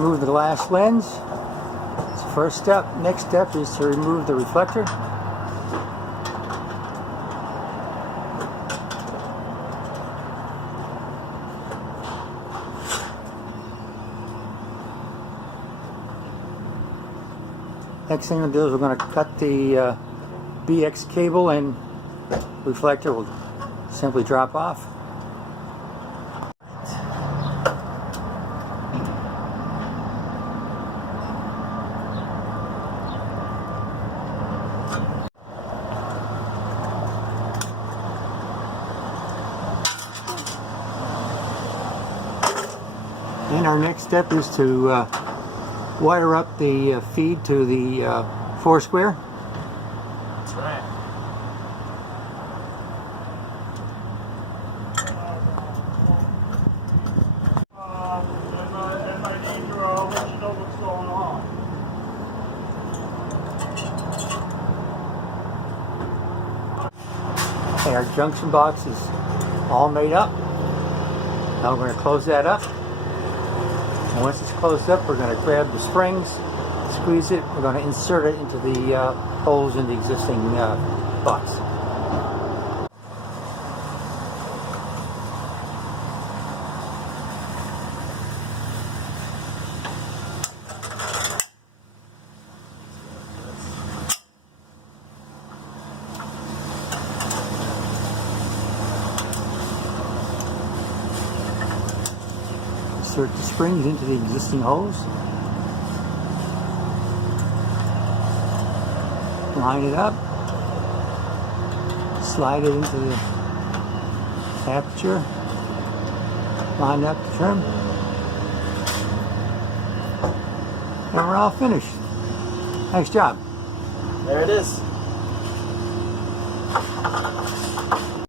remove the glass lens. It's the first step. Next step is to remove the reflector. Next thing we'll do is we're going to cut the BX cable, and reflector will simply drop off. And our next step is to wire up the feed to the 4 square. That's right. If I need you, I'll let you know what's going on. Okay, our junction box is all made up. Now we're going to close that up. And once it's closed up, we're going to grab the springs, squeeze it, we're going to insert it into the holes in the existing box. Insert the springs into the existing holes. Line it up. Slide it into the aperture. Line up the trim. And we're all finished. Nice job. There it is.